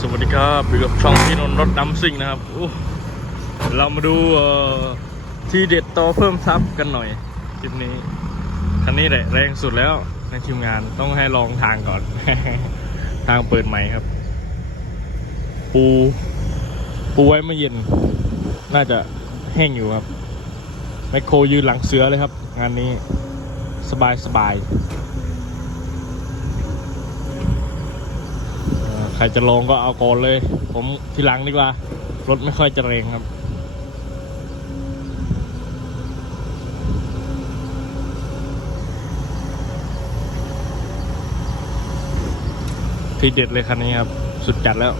สวัสดีครับอยู่กับช่องพี่นนท์รถดำซิ่งนะครับเรามาดูที่เด็ดต่อเพิ่มซับกันหน่อยคลิปนี้ คันนี้แหละแรงสุดแล้วในทีมงานต้องให้ลองทางก่อน ทางเปิดใหม่ครับ ปู ปูไว้เมื่อเย็น น่าจะแห้งอยู่ครับแมคโครยืนหลังเสือเลยครับ งานนี้สบายสบาย เอ่อใครจะลองก็เอาก่อนเลย ผมทีหลังดีกว่า รถไม่ค่อยจะเร่งครับ ที่เด็ดเลยคันนี้ครับ สุดจัดแล้ว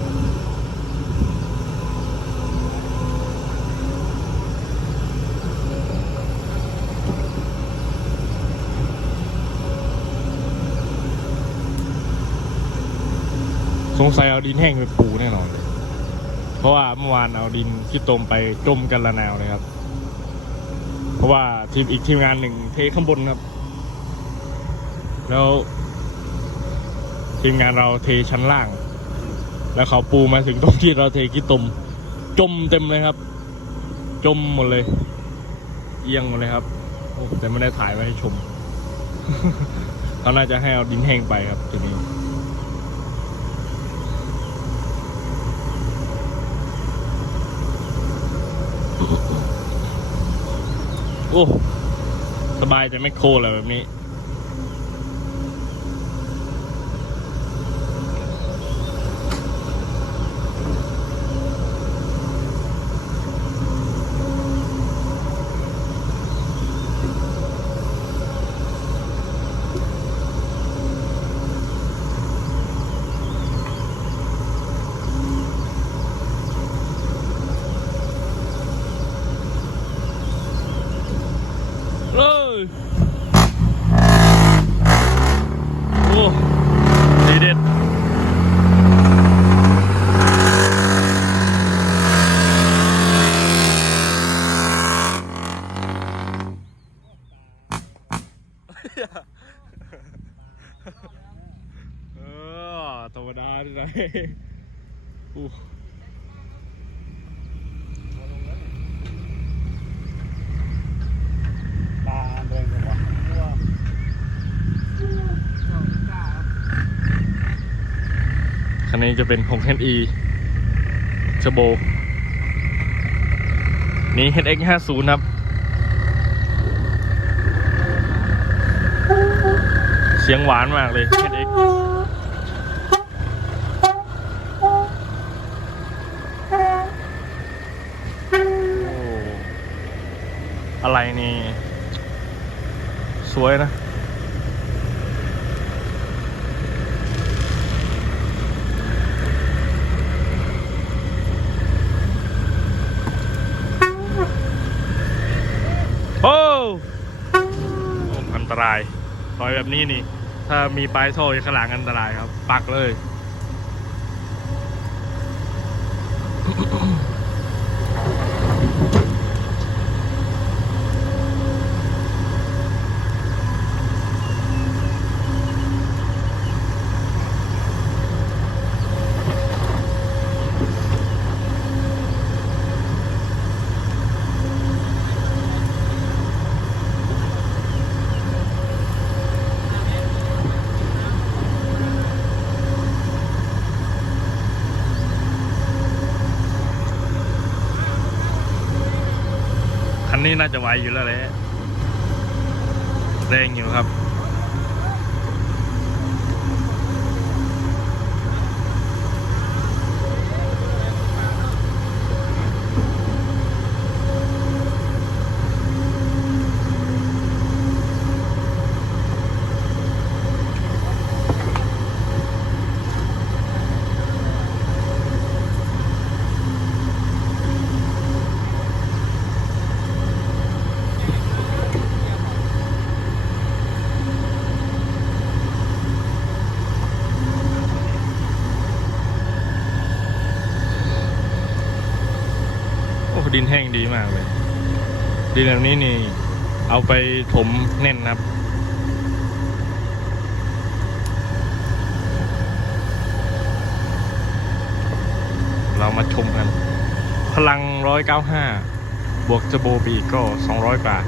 สงสัยเอาดินแห้งไปปูแน่นอน เพราะว่าเมื่อวานเอาดินที่ตมไปจมกันละนาวเลยครับ เพราะว่าทีมอีกทีมงานหนึ่งเทข้างบนครับ แล้ว ทีมงานเราเทชั้นล่าง แล้วเขาปูมาถึงตรงที่เราเทขี้ตมจมเต็มเลยครับ จมหมดเลย เอียงหมดเลยครับแต่ไม่ได้ถ่ายไว้ให้ชมเขาน่าจะให้เอาดินแห้งไปครับทีนี้ โอ้ สบายแต่ไม่โครเลยแบบนี้ เลยโอ้ดีเด็ด เออธรรมดาที่ไหนอู้ตาแดงจังหวะเพราะว่าคันนี้จะเป็นของ HE Turbo นี่ HX 50 ครับ เสียงหวานมากเลย HX โอ้อะไรนี่ สวยนะ โอ้ อันตราย ถอยแบบนี้นี่ ถ้ามีปลายโซ่อยู่ข้างหลังอันตรายครับ ปักเลย นนี้น่าจะไหวอยู่แล้วแหละแรงอยู่ครับ ดินแห้งดีมากเลย ดินแบบนี้นี่ เอาไปถมแน่นครับมาชมกัน พลัง 195 บวกจะโบบีก็ 200 กว่า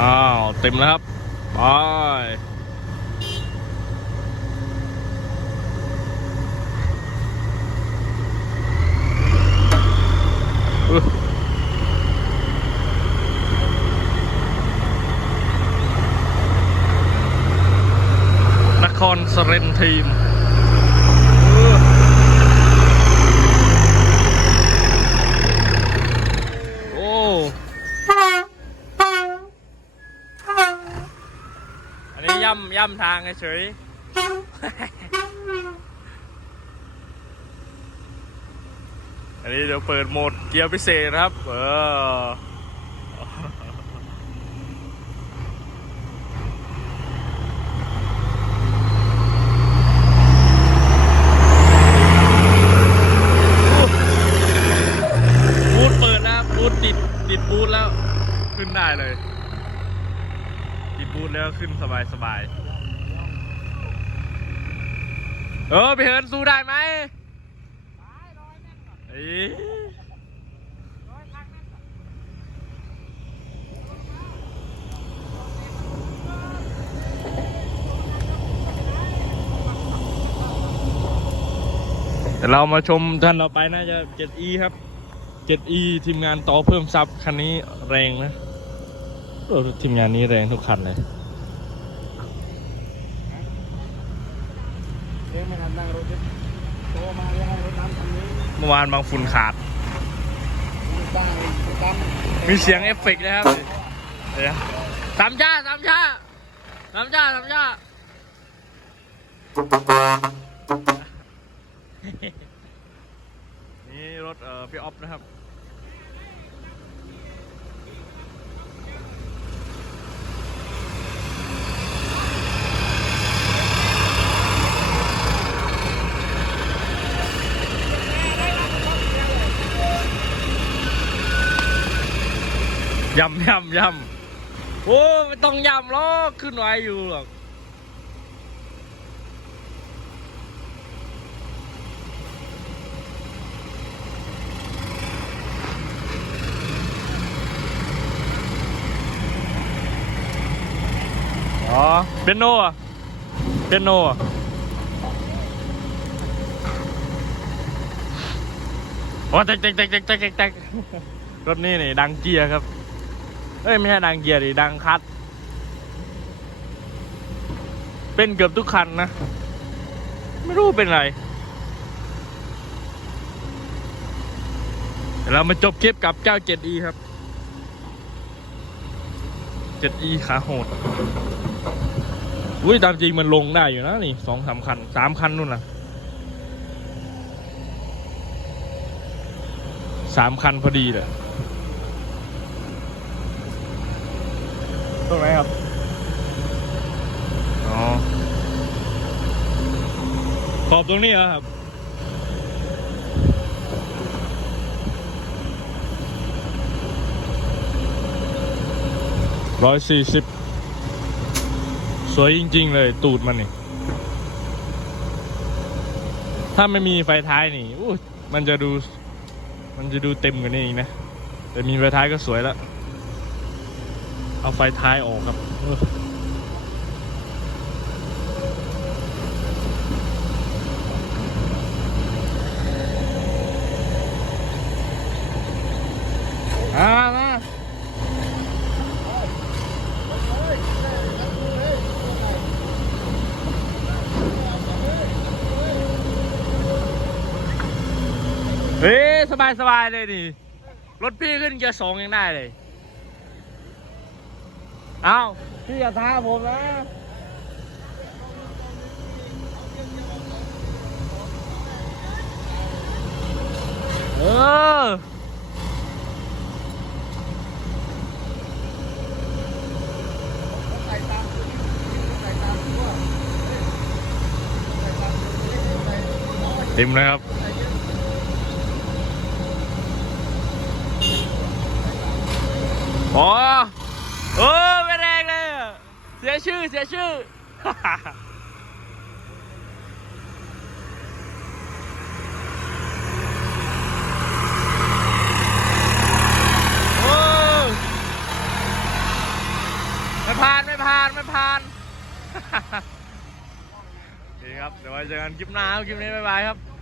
อ้าว เต็มแล้วครับ ไป นครสเรนทีมอุ๊ยโอ้ อันนี้ย่ำย่ำทางเฉยอันนี้เดี๋ยวเปิดโหมดเกียร์พิเศษครับ เออ บูทเปิดแล้วบูทติดติดบูทแล้ว ขึ้นได้เลย ติดบูทแล้วขึ้นสบายสบาย เออไปเฮิร์นสู้ได้ไหมเอ้ยแต่เรามาชมท่านเราไปน่าจะ 7E ครับ 7E ทีมงานต่อเพิ่มซับคันนี้แรงนะโอ้ทีมงานนี้แรงทุกคันเลย เอ๊ะไม่ทันนั่งรถจิ๊บโตมายังไงรถน้ำคันนี้ เมื่อวานบางฝุ่นขาดมันสร้างมันตั้มมีเสียงเอฟเฟกต์นะครับเดี๋ยวสามชาสามชาสามชาสามชานี่รถเอ่อพี่ออฟนะครับ ยำยำยำโอ้ไม่ต้องยำหรอกขึ้นไวอยู่หรอกอ๋อเปียโนอะเปียโนอะโอ้แตกแตกแตกแตกแตกแตกแตกรถนี่นี่ดังเกียร์ครับ เอ้ยไม่ใช่ดังเกียร์ดิดังคัด เป็นเกือบทุกคันนะ ไม่รู้เป็นไรเดี๋ยวเรามาจบคลิปกับเจ้า 7E ครับ 7E ขาโหด อุ้ยตามจริงมันลงได้อยู่นะนี่สองสามคันสามคันนู่นน่ะสามคันพอดีเลย ตรงไหนครับ อ๋อ ขอบตรงนี้เหรอครับ ร้อยสี่สิบ สวยจริง ๆ เลย ตูดมันนี่ ถ้าไม่มีไฟท้ายนี่อู้มันจะดู มันจะดูเต็มกว่านี้อีกนะ แต่มีไฟท้ายก็สวยแล้ว เอาไฟท้ายออกครับเอออ่ามาเฮ้ยสบายสบายเลยนี่ รถพี่ขึ้นเกียร์สองยังได้เลย อ้าวพี่อย่าท้าผมนะเออเต็มเลยครับอ๋อ สียชื่อ เสียชื่อโอ้ไม่ผ่าน ไม่ผ่าน ไม่ผ่านโอเคครับ เดี๋ยวไว้เจอกันคลิปหน้าครับคลิปนี้ บ๊ายบายครับ